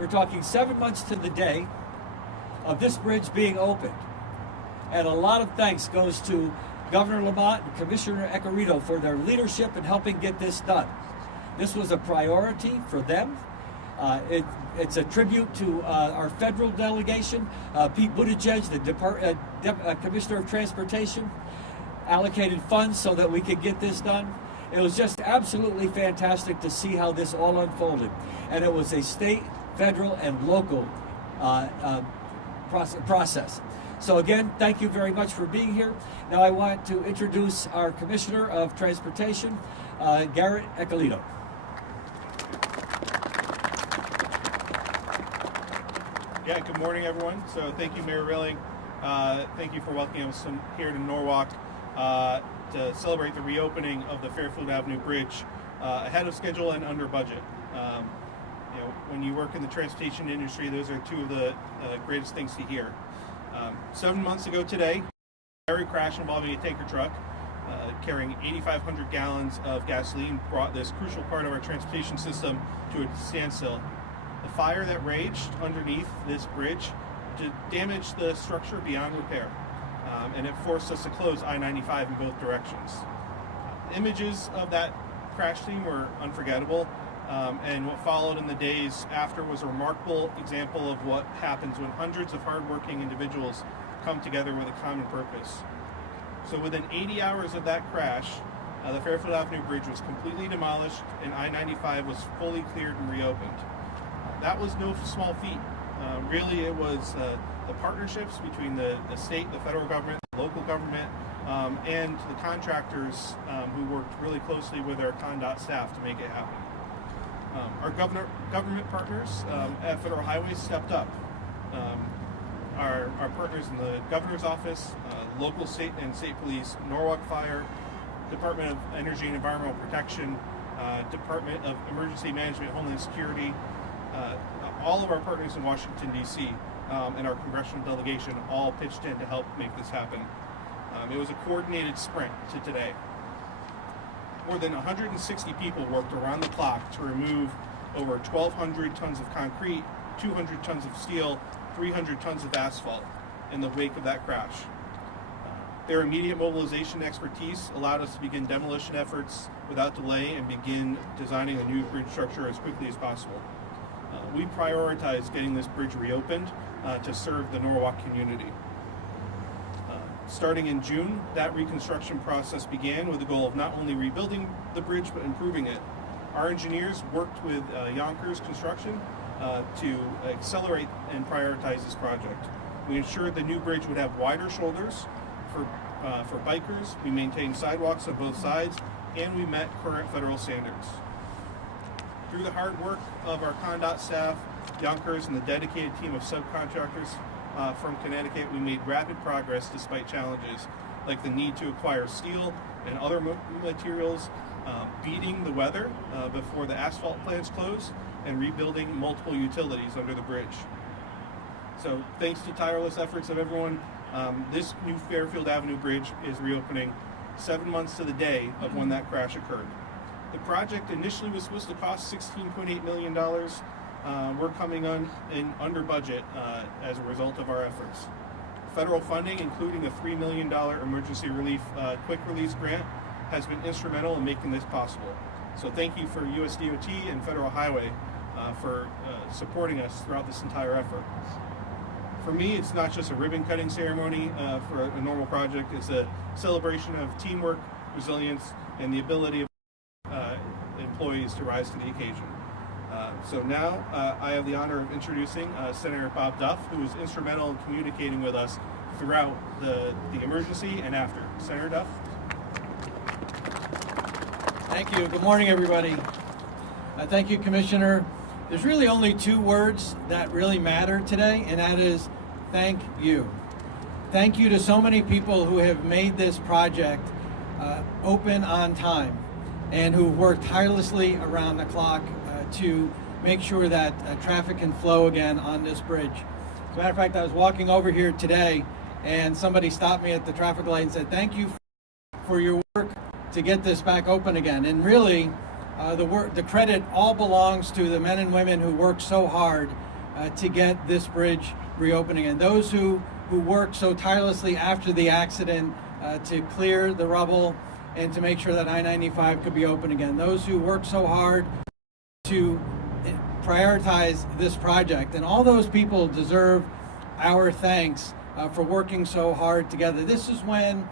We're talking 7 months to the day of this bridge being opened. And a lot of thanks goes to Governor Lamont and Commissioner Ecarito for their leadership in helping get this done. This was a priority for them. It's a tribute to our federal delegation. Pete Buttigieg, the Commissioner of Transportation, allocated funds so that we could get this done. It was just absolutely fantastic to see how this all unfolded. And it was a state, federal, and local process. So again, thank you very much for being here. Now I want to introduce our Commissioner of Transportation, Garrett Ecolito. Yeah, good morning, everyone. So thank you, Mayor Rilling. Thank you for welcoming us here to Norwalk to celebrate the reopening of the Fairfield Avenue Bridge ahead of schedule and under budget. You know, when you work in the transportation industry, those are two of the greatest things to hear. 7 months ago today, a ferry crash involving a tanker truck carrying 8,500 gallons of gasoline brought this crucial part of our transportation system to a standstill. The fire that raged underneath this bridge damaged the structure beyond repair, and it forced us to close I-95 in both directions. Images of that crash scene were unforgettable, and what followed in the days after was a remarkable example of what happens when hundreds of hardworking individuals come together with a common purpose. So within 80 hours of that crash, the Fairfield Avenue Bridge was completely demolished and I-95 was fully cleared and reopened. That was no small feat. Really, it was the partnerships between the state, the federal government, the local government, and the contractors who worked really closely with our ConDOT staff to make it happen. Our government partners at Federal Highways stepped up. Our partners in the governor's office, local state and state police, Norwalk Fire, Department of Energy and Environmental Protection, Department of Emergency Management, Homeland Security, all of our partners in Washington, D.C., and our congressional delegation all pitched in to help make this happen. It was a coordinated sprint to today. More than 160 people worked around the clock to remove over 1,200 tons of concrete, 200 tons of steel, 300 tons of asphalt in the wake of that crash. Their immediate mobilization expertise allowed us to begin demolition efforts without delay and begin designing a new bridge structure as quickly as possible. We prioritized getting this bridge reopened to serve the Norwalk community. Starting in June, that reconstruction process began with the goal of not only rebuilding the bridge but improving it. Our engineers worked with Yonkers Construction to accelerate and prioritize this project. We ensured the new bridge would have wider shoulders for bikers, we maintained sidewalks on both sides, and we met current federal standards. Through the hard work of our ConDOT staff, Yonkers, and the dedicated team of subcontractors from Connecticut, we made rapid progress despite challenges like the need to acquire steel and other materials, beating the weather before the asphalt plants close, and rebuilding multiple utilities under the bridge. So thanks to tireless efforts of everyone, this new Fairfield Avenue Bridge is reopening 7 months to the day of when that crash occurred. The project initially was supposed to cost $16.8 million. We're coming in under budget as a result of our efforts. Federal funding, including a $3 million emergency relief quick release grant, has been instrumental in making this possible. So thank you for USDOT and Federal Highway for supporting us throughout this entire effort. For me, it's not just a ribbon cutting ceremony for a normal project. It's a celebration of teamwork, resilience, and the ability of employees to rise to the occasion. So now I have the honor of introducing Senator Bob Duff, who was instrumental in communicating with us throughout the emergency and after. Senator Duff. Thank you. Good morning, everybody. Thank you, Commissioner. There's really only two words that really matter today, and that is thank you. Thank you to so many people who have made this project open on time and who've worked tirelessly around the clock to make sure that traffic can flow again on this bridge. As a matter of fact, I was walking over here today and somebody stopped me at the traffic light and said, thank you for your work to get this back open again. And really, the credit all belongs to the men and women who work so hard to get this bridge reopening. And those who worked so tirelessly after the accident to clear the rubble and to make sure that I-95 could be open again. Those who worked so hard to prioritize this project. And all those people deserve our thanks for working so hard together. This is when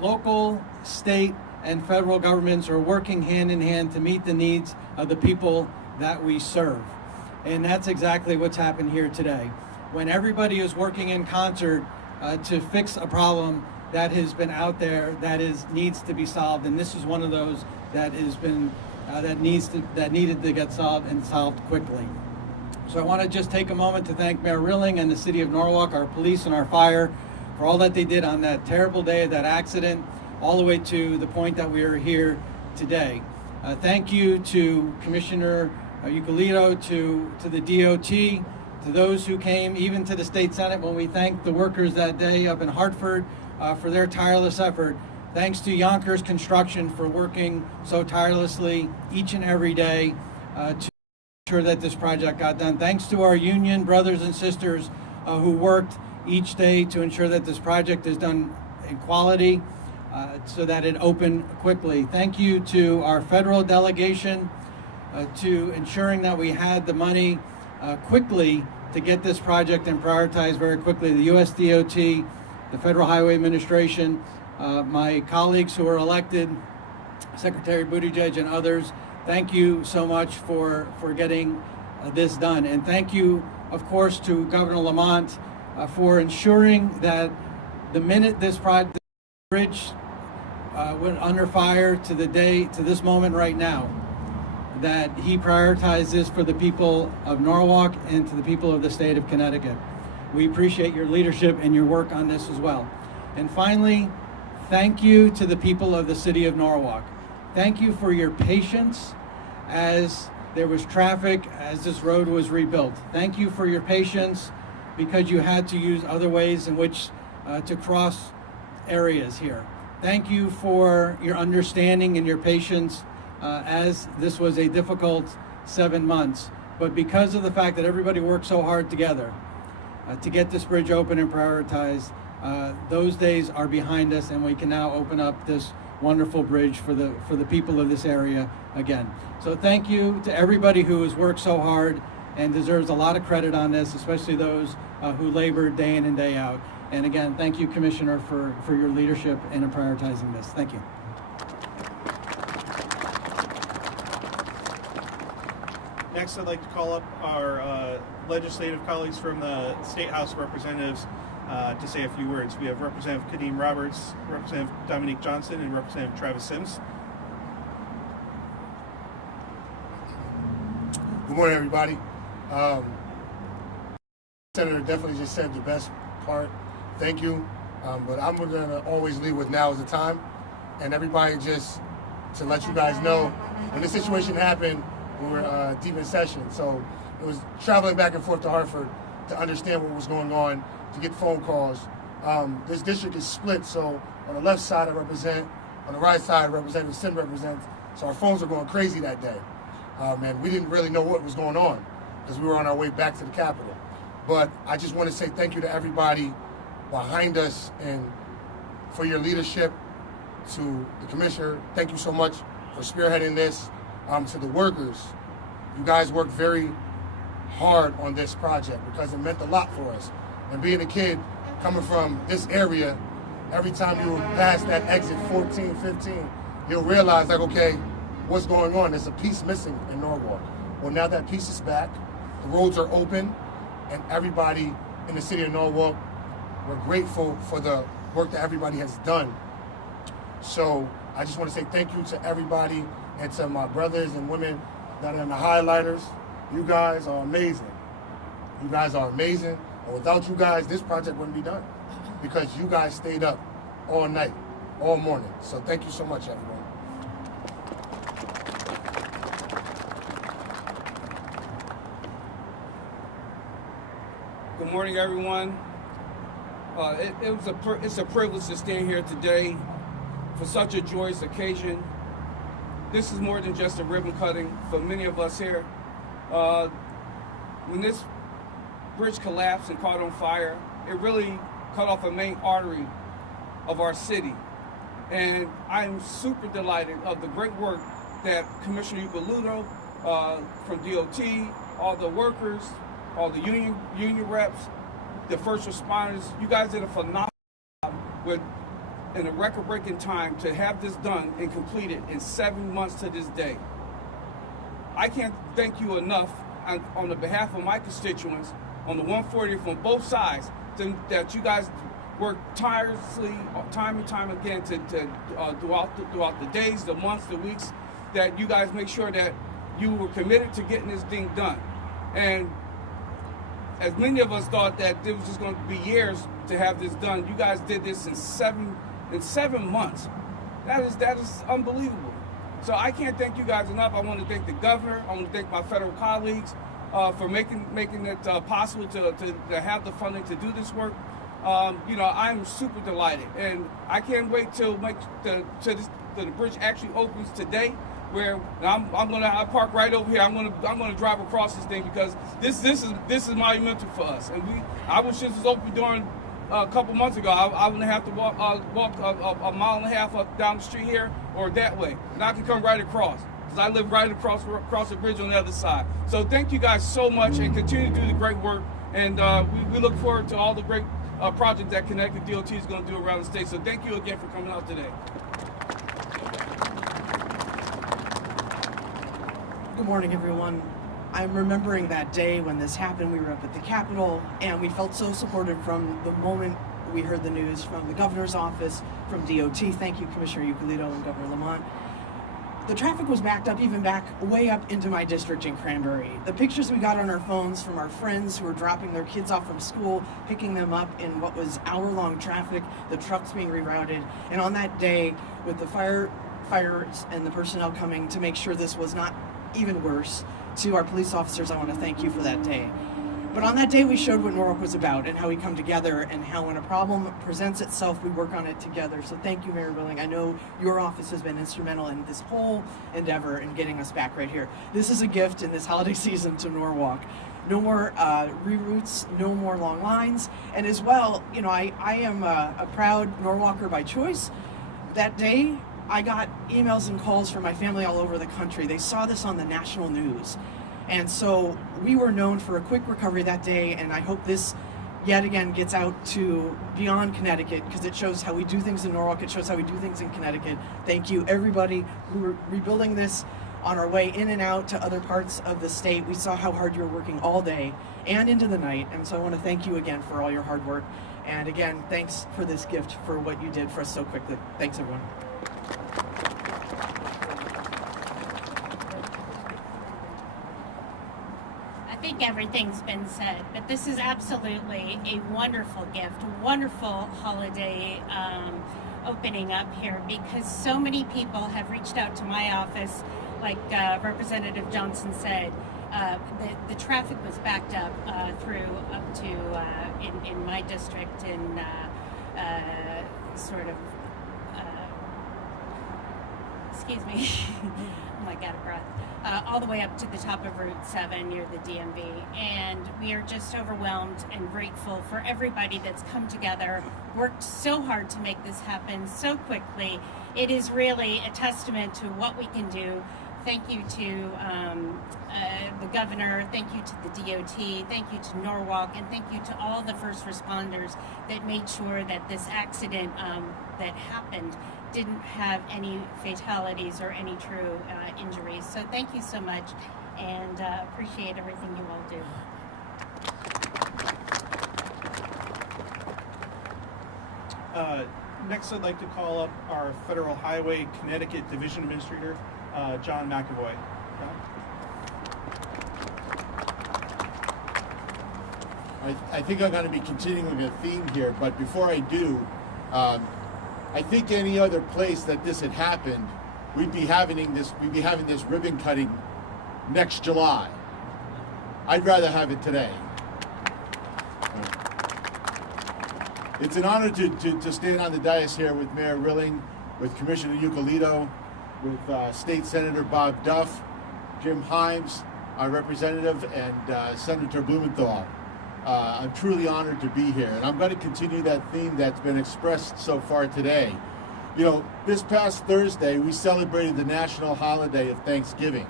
local, state, and federal governments are working hand in hand to meet the needs of the people that we serve. And that's exactly what's happened here today. When everybody is working in concert to fix a problem that has been out there that needs to be solved, and this is one of those that has been that needed to get solved and solved quickly. So I want to just take a moment to thank Mayor Rilling and the City of Norwalk, our police and our fire, for all that they did on that terrible day of that accident, all the way to the point that we are here today. Thank you to Commissioner Euclidito, to the DOT, to those who came, even to the State Senate when we thanked the workers that day up in Hartford for their tireless effort. Thanks to Yonkers Construction for working so tirelessly each and every day to ensure that this project got done. Thanks to our union brothers and sisters who worked each day to ensure that this project is done in quality so that it opened quickly. Thank you to our federal delegation to ensuring that we had the money quickly to get this project and prioritize very quickly. The US DOT, the Federal Highway Administration, my colleagues who are elected, Secretary Buttigieg and others, thank you so much for getting this done. And thank you, of course, to Governor Lamont for ensuring that the minute this bridge went under fire to this moment right now, that he prioritized this for the people of Norwalk and to the people of the state of Connecticut. We appreciate your leadership and your work on this as well. And finally, thank you to the people of the City of Norwalk. Thank you for your patience as there was traffic, as this road was rebuilt. Thank you for your patience because you had to use other ways in which to cross areas here. Thank you for your understanding and your patience as this was a difficult 7 months. But because of the fact that everybody worked so hard together to get this bridge open and prioritized, those days are behind us, and we can now open up this wonderful bridge for the people of this area again. So thank you to everybody who has worked so hard and deserves a lot of credit on this, especially those who labored day in and day out. And again, thank you, Commissioner, for your leadership in prioritizing this. Thank you. Next, I'd like to call up our legislative colleagues from the State House of Representatives to say a few words. We have Representative Kadeem Roberts, Representative Dominique Johnson, and Representative Travis Sims. Good morning, everybody. Senator definitely just said the best part. Thank you. But I'm going to always lead with now is the time. And everybody, just to let you guys know, when this situation happened, we were deep in session. So it was traveling back and forth to Hartford to understand what was going on, to get phone calls. This district is split, so on the left side I represent, on the right side Representative Sim represents, so our phones were going crazy that day. And we didn't really know what was going on because we were on our way back to the Capitol. But I just want to say thank you to everybody behind us and for your leadership. To the Commissioner, thank you so much for spearheading this. To the workers, you guys worked very hard on this project because it meant a lot for us. And being a kid coming from this area, every time you pass that exit 14, 15, you'll realize like, okay, what's going on? There's a piece missing in Norwalk. Well, now that piece is back, the roads are open, and everybody in the city of Norwalk, we're grateful for the work that everybody has done. So I just want to say thank you to everybody and to my brothers and women that are in the highlighters. You guys are amazing. You guys are amazing. And without you guys, this project wouldn't be done because you guys stayed up all night, all morning. So thank you so much, everyone. Good morning, everyone. It's a privilege to stand here today for such a joyous occasion. This is more than just a ribbon cutting for many of us here. When this bridge collapsed and caught on fire, it really cut off a main artery of our city. And I'm super delighted of the great work that Commissioner Eucalipto from DOT, all the workers, all the union reps, the first responders. You guys did a phenomenal job with, in a record-breaking time, to have this done and completed in 7 months to this day. I can't thank you enough on the behalf of my constituents on the 140 from both sides that you guys worked tirelessly, time and time again, throughout the days, the months, the weeks, that you guys make sure that you were committed to getting this thing done. And as many of us thought that it was just going to be years to have this done, you guys did this in seven months. That is unbelievable. So I can't thank you guys enough. I want to thank the governor. I want to thank my federal colleagues for making it possible to have the funding to do this work. I'm super delighted, and I can't wait till the bridge actually opens today. Where I park right over here. I'm gonna drive across this thing because this is monumental for us. And I wish this was open during a couple months ago. I wouldn't have to walk a mile and a half up down the street here or that way, and I can come right across because I live right across the bridge on the other side. So thank you guys so much, and continue to do the great work. And we look forward to all the great projects that Connecticut DOT is going to do around the state. So thank you again for coming out today. Good morning, everyone. I'm remembering that day when this happened. We were up at the Capitol, and we felt so supported from the moment we heard the news from the governor's office, from DOT. Thank you, Commissioner Eucalipto and Governor Lamont. The traffic was backed up, even way up into my district in Cranberry. The pictures we got on our phones from our friends who were dropping their kids off from school, picking them up in what was hour-long traffic, the trucks being rerouted, and on that day, with the fires and the personnel coming to make sure this was not even worse. To our police officers, I want to thank you for that day. But on that day, we showed what Norwalk was about and how we come together and how when a problem presents itself, we work on it together. So thank you, Mayor Willing. I know your office has been instrumental in this whole endeavor in getting us back right here. This is a gift in this holiday season to Norwalk. No more reroutes, no more long lines. And as well, I am a proud Norwalker by choice. That day, I got emails and calls from my family all over the country. They saw this on the national news. And so we were known for a quick recovery that day, and I hope this yet again gets out to beyond Connecticut, because it shows how we do things in Norwalk, it shows how we do things in Connecticut. Thank you, everybody who were rebuilding this on our way in and out to other parts of the state. We saw how hard you were working all day and into the night, and so I want to thank you again for all your hard work. And again, thanks for this gift, for what you did for us so quickly. Thanks, everyone. I think everything's been said, but this is absolutely a wonderful gift, a wonderful holiday opening up here, because so many people have reached out to my office, like Representative Johnson said. The traffic was backed up up to in my district in sort of excuse me, I'm like out of breath, all the way up to the top of Route 7 near the DMV. And we are just overwhelmed and grateful for everybody that's come together, worked so hard to make this happen so quickly. It is really a testament to what we can do. Thank you to the governor, thank you to the DOT, thank you to Norwalk, and thank you to all the first responders that made sure that this accident that happened didn't have any fatalities or any true injuries. So thank you so much, and appreciate everything you all do. Next, I'd like to call up our Federal Highway Connecticut Division Administrator, John McAvoy. I think I'm going to be continuing a theme here, but before I do, I think any other place that this had happened, we'd be having this ribbon cutting next July. I'd rather have it today. It's an honor to stand on the dais here with Mayor Rilling, with Commissioner Eucalipto, with State Senator Bob Duff, Jim Himes, our representative, and Senator Blumenthal. I'm truly honored to be here, and I'm going to continue that theme that's been expressed so far today. You know, this past Thursday, we celebrated the national holiday of Thanksgiving.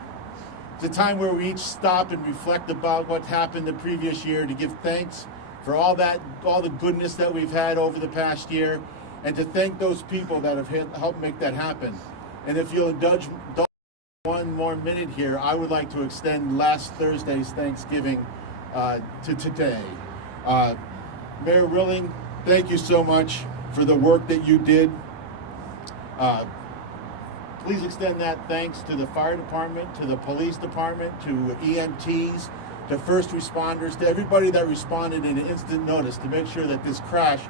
It's a time where we each stop and reflect about what happened the previous year, to give thanks for all the goodness that we've had over the past year, and to thank those people that have helped make that happen. And if you'll indulge one more minute here, I would like to extend last Thursday's Thanksgiving to today. Mayor Rilling, thank you so much for the work that you did. Please extend that thanks to the fire department, to the police department, to EMTs, to first responders, to everybody that responded in instant notice to make sure that this crash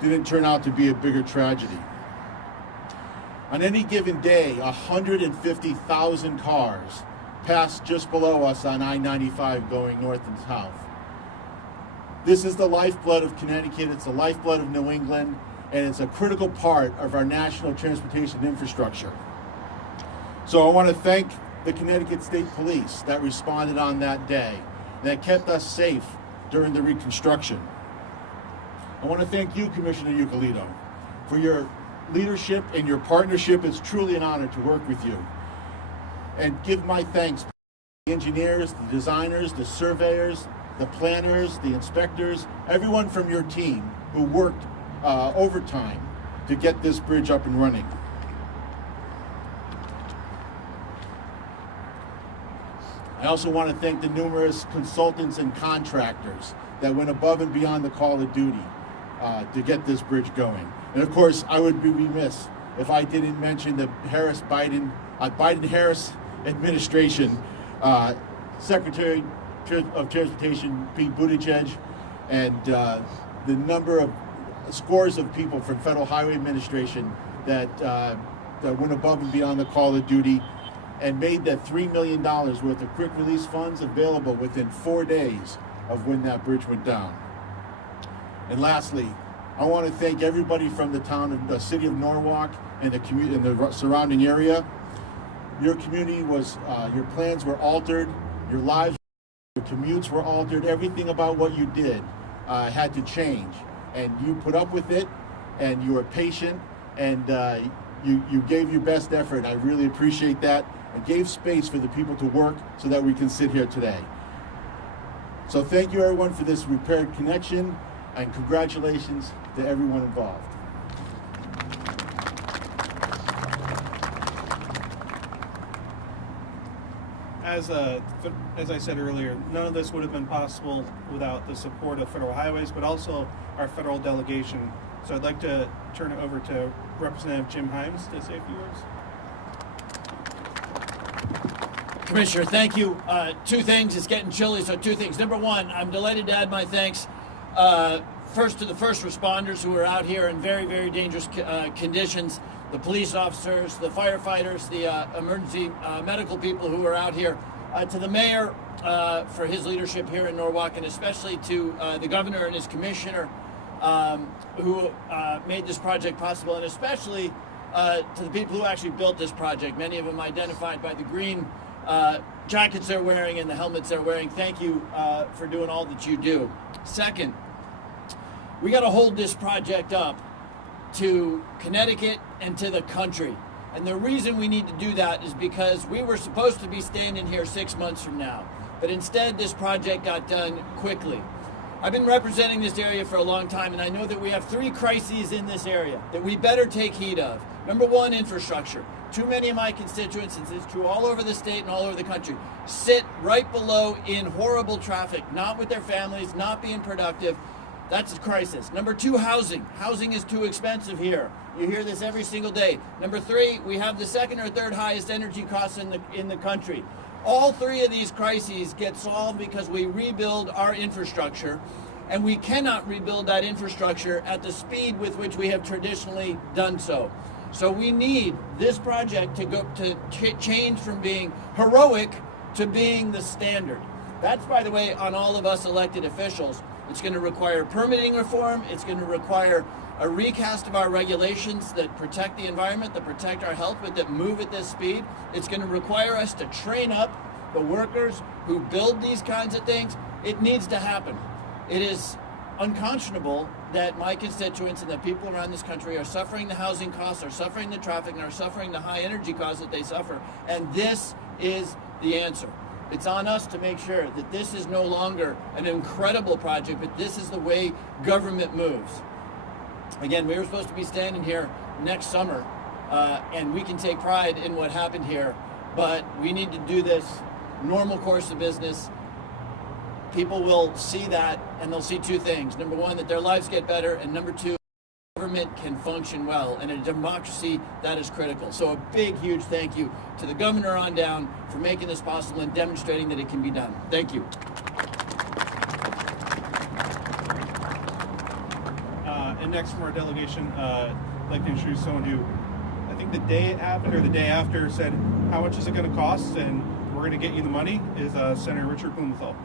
didn't turn out to be a bigger tragedy. On any given day, 150,000 cars pass just below us on I-95 going north and south. This is the lifeblood of Connecticut, it's the lifeblood of New England, and it's a critical part of our national transportation infrastructure. So I want to thank the Connecticut State Police that responded on that day, that kept us safe during the reconstruction. I want to thank you, Commissioner Ucalito, for your leadership and your partnership. It's truly an honor to work with you. And give my thanks to the engineers, the designers, the surveyors, the planners, the inspectors, everyone from your team who worked overtime to get this bridge up and running. I also want to thank the numerous consultants and contractors that went above and beyond the call of duty to get this bridge going. And of course, I would be remiss if I didn't mention the Biden-Harris administration, Secretary of Transportation Pete Buttigieg, and the number of scores of people from Federal Highway Administration that went above and beyond the call of duty and made that $3 million worth of quick release funds available within 4 days of when that bridge went down. And lastly, I want to thank everybody from the city of Norwalk and the surrounding area. Your community was, your plans were altered, your lives, your commutes were altered, everything about what you did had to change. And you put up with it, and you were patient, and you gave your best effort. I really appreciate that, and gave space for the people to work so that we can sit here today. So thank you everyone for this repaired connection, and congratulations to everyone involved. As I said earlier, none of this would have been possible without the support of Federal Highways, but also our federal delegation. So I'd like to turn it over to Representative Jim Himes to say a few words. Commissioner, thank you. Two things. It's getting chilly, so two things. Number one, I'm delighted to add my thanks first to the first responders who are out here in very, very dangerous conditions, the police officers, the firefighters, the emergency medical people who are out here, to the mayor for his leadership here in Norwalk, and especially to the governor and his commissioner who made this project possible, and especially to the people who actually built this project, many of them identified by the green jackets they're wearing and the helmets they're wearing. Thank you for doing all that you do. Second, we got to hold this project up to Connecticut and to the country. And the reason we need to do that is because we were supposed to be standing here 6 months from now, but instead this project got done quickly. I've been representing this area for a long time, and I know that we have three crises in this area that we better take heed of. Number one, infrastructure. Too many of my constituents, and it's true all over the state and all over the country, sit right below in horrible traffic, not with their families, not being productive. That's a crisis. Number two, housing. Housing is too expensive here. You hear this every single day. Number three, we have the second or third highest energy costs in the country. All three of these crises get solved because we rebuild our infrastructure, and we cannot rebuild that infrastructure at the speed with which we have traditionally done so. So we need this project to change from being heroic to being the standard. That's, by the way, on all of us elected officials. It's going to require permitting reform. It's going to require a recast of our regulations that protect the environment, that protect our health, but that move at this speed. It's going to require us to train up the workers who build these kinds of things. It needs to happen. It is unconscionable that my constituents and the people around this country are suffering the housing costs, are suffering the traffic, and are suffering the high energy costs that they suffer. And this is the answer. It's on us to make sure that this is no longer an incredible project, but this is the way government moves. Again, we were supposed to be standing here next summer, and we can take pride in what happened here, but we need to do this normal course of business. People will see that, and they'll see two things. Number one, that their lives get better, and number two, government can function well. And in a democracy, that is critical. So a big, huge thank you to the governor on down for making this possible and demonstrating that it can be done. Thank you. And next from our delegation, I'd like to introduce someone who, I think the day it happened or the day after, said, how much is it going to cost? And we're going to get you the money, is Senator Richard Blumenthal.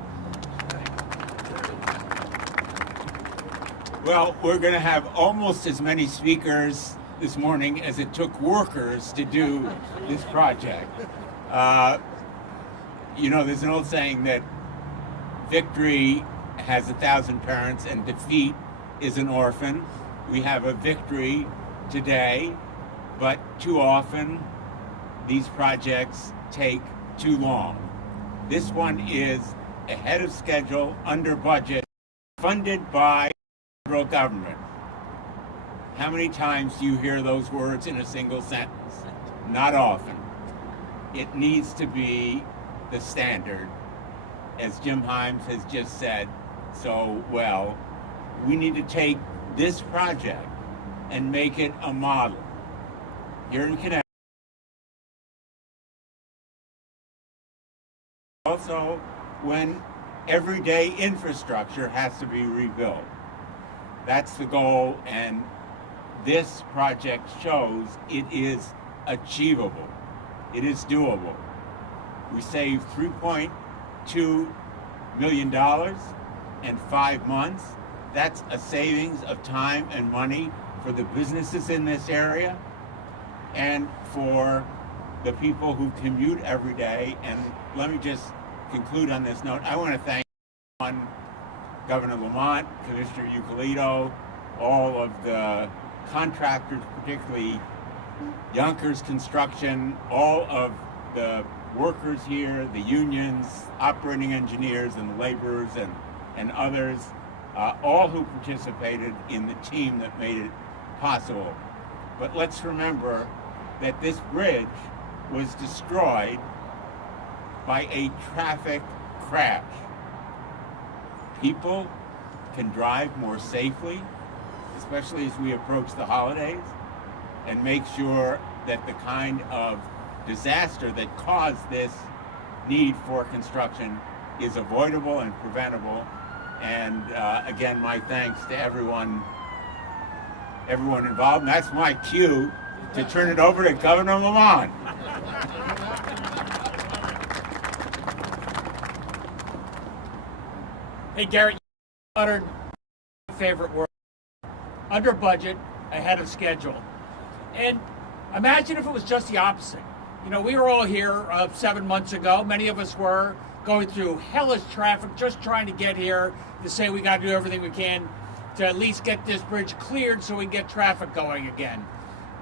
Well, we're going to have almost as many speakers this morning as it took workers to do this project. You know, there's an old saying that victory has 1,000 parents and defeat is an orphan. We have a victory today, but too often these projects take too long. This one is ahead of schedule, under budget, funded by federal government. How many times do you hear those words in a single sentence? Not often. It needs to be the standard. As Jim Himes has just said so well, we need to take this project and make it a model. Here in Connecticut, also when everyday infrastructure has to be rebuilt. That's the goal, and this project shows it is achievable. It is doable. We saved $3.2 million in 5 months. That's a savings of time and money for the businesses in this area and for the people who commute every day. And let me just conclude on this note. I want to thank Governor Lamont, Commissioner Euclid, all of the contractors, particularly Yonkers Construction, all of the workers here, the unions, operating engineers and laborers and others, all who participated in the team that made it possible. But let's remember that this bridge was destroyed by a traffic crash. People can drive more safely, especially as we approach the holidays, and make sure that the kind of disaster that caused this need for construction is avoidable and preventable. And again, my thanks to everyone involved. And that's my cue to turn it over to Governor Lamont. Hey, Garrett, you uttered my favorite word. Under budget, ahead of schedule. And imagine if it was just the opposite. You know, we were all here 7 months ago. Many of us were going through hellish traffic, just trying to get here to say we got to do everything we can to at least get this bridge cleared so we can get traffic going again.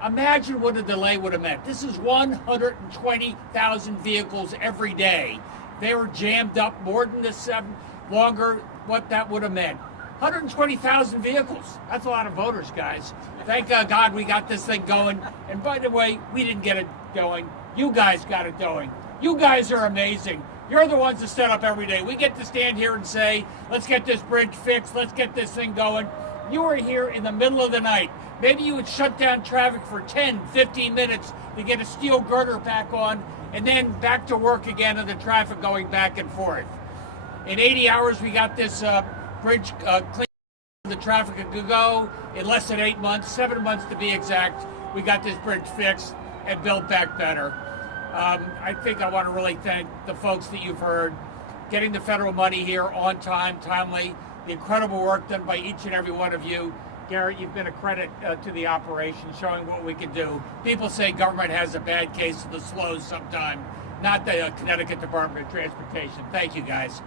Imagine what a delay would have meant. This is 120,000 vehicles every day. They were jammed up more than the 7 longer, what that would have meant. 120,000 vehicles. That's a lot of voters, guys. Thank God we got this thing going. And by the way, we didn't get it going. You guys got it going. You guys are amazing. You're the ones that stand up every day. We get to stand here and say, let's get this bridge fixed. Let's get this thing going. You were here in the middle of the night. Maybe you would shut down traffic for 10, 15 minutes to get a steel girder back on and then back to work again and the traffic going back and forth. In 80 hours, we got this bridge cleaned. The traffic could go in less than 8 months, 7 months to be exact. We got this bridge fixed and built back better. I think I want to really thank the folks that you've heard, getting the federal money here on time, timely, the incredible work done by each and every one of you. Garrett, you've been a credit to the operation, showing what we can do. People say government has a bad case of the slows sometime, not the Connecticut Department of Transportation. Thank you, guys.